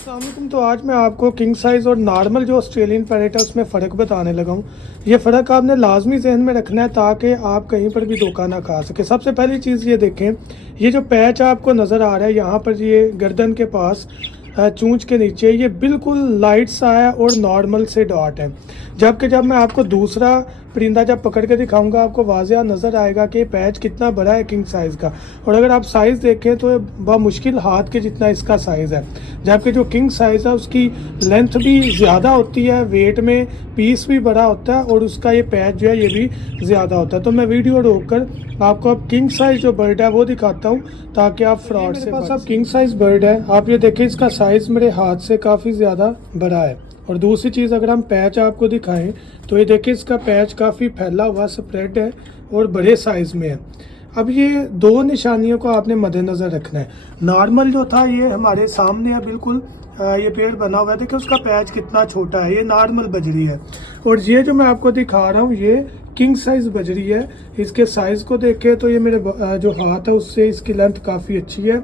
अस्सलामुअलैकुम। तो आज मैं आपको किंग साइज़ और नॉर्मल जो ऑस्ट्रेलियन पैरेट है उसमें फ़र्क बताने लगा हूँ। ये फ़र्क आपने लाजमी जहन में रखना है ताकि आप कहीं पर भी धोखा ना खा सके। सबसे पहली चीज़ ये देखें, ये जो पैच आपको नज़र आ रहा है यहाँ पर, ये गर्दन के पास चूंच के नीचे, ये बिल्कुल लाइट सा है और नॉर्मल से डॉट है। जबकि जब मैं आपको दूसरा परिंदा जब पकड़ के दिखाऊंगा, आपको वाज़िया नज़र आएगा कि पैच कितना बड़ा है किंग साइज़ का। और अगर आप साइज़ देखें तो बामुश्किल हाथ के जितना इसका साइज़ है। जबकि जो किंग साइज़ है उसकी लेंथ भी ज़्यादा होती है, वेट में पीस भी बड़ा होता है और उसका ये पैच जो है ये भी ज़्यादा होता है। तो मैं वीडियो रोककर आपको अब किंग साइज़ जो बर्ड है वो दिखाता हूँ ताकि आप फ्रॉड से बच सकें। अब किंग साइज़ बर्ड है, आप ये देखें इसका साइज़ मेरे हाथ से काफ़ी ज़्यादा बड़ा है। और दूसरी चीज़, अगर हम पैच आपको दिखाएं तो ये देखिए इसका पैच काफ़ी फैला हुआ स्प्रेड है और बड़े साइज़ में है। अब ये दो निशानियों को आपने मद्देनज़र रखना है। नॉर्मल जो था ये हमारे सामने है बिल्कुल, ये पेड़ बना हुआ है, देखिए उसका पैच कितना छोटा है, ये नॉर्मल बजरी है। और ये जो मैं आपको दिखा रहा हूँ ये किंग साइज़ बजरी है। इसके साइज़ को देखें तो ये मेरे जो हाथ है उससे इसकी लेंथ काफ़ी अच्छी है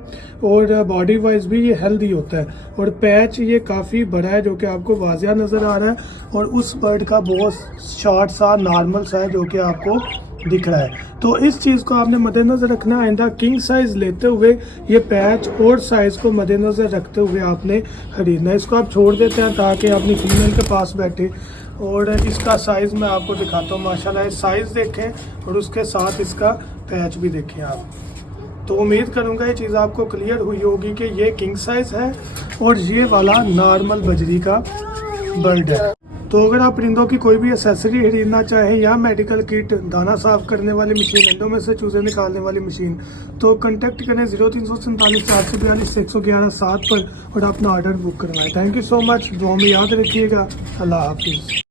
और बॉडी वाइज भी ये हेल्दी होता है। और पैच ये काफ़ी बड़ा है जो कि आपको वाज़िया नज़र आ रहा है, और उस बर्ड का बहुत शॉर्ट सा नॉर्मल सा है जो कि आपको दिख रहा है। तो इस चीज़ को आपने मद्देनज़र रखना। आइंदा किंग साइज़ लेते हुए ये पैच और साइज़ को मद्देनज़र रखते हुए आपने खरीदना है। इसको आप छोड़ देते हैं ताकि अपनी फीमेल के पास बैठे। और इसका साइज़ मैं आपको दिखाता हूँ। माशाल्लाह साइज़ देखें और उसके साथ इसका पैच भी देखें आप। तो उम्मीद करूँगा ये चीज़ आपको क्लियर हुई होगी कि ये किंग साइज़ है और ये वाला नॉर्मल बजरी का बर्ड है। तो अगर आप परिंदों की कोई भी एसेसरी खरीदना चाहें या मेडिकल किट, दाना साफ करने वाली मशीन, अंडों में से चूजे निकालने वाली मशीन, तो कांटेक्ट करें 0347 442 111 7 पर और अपना ऑर्डर बुक करवाएं। Thank you so much. दुआ में याद रखिएगा। अल्लाह हाफिज़।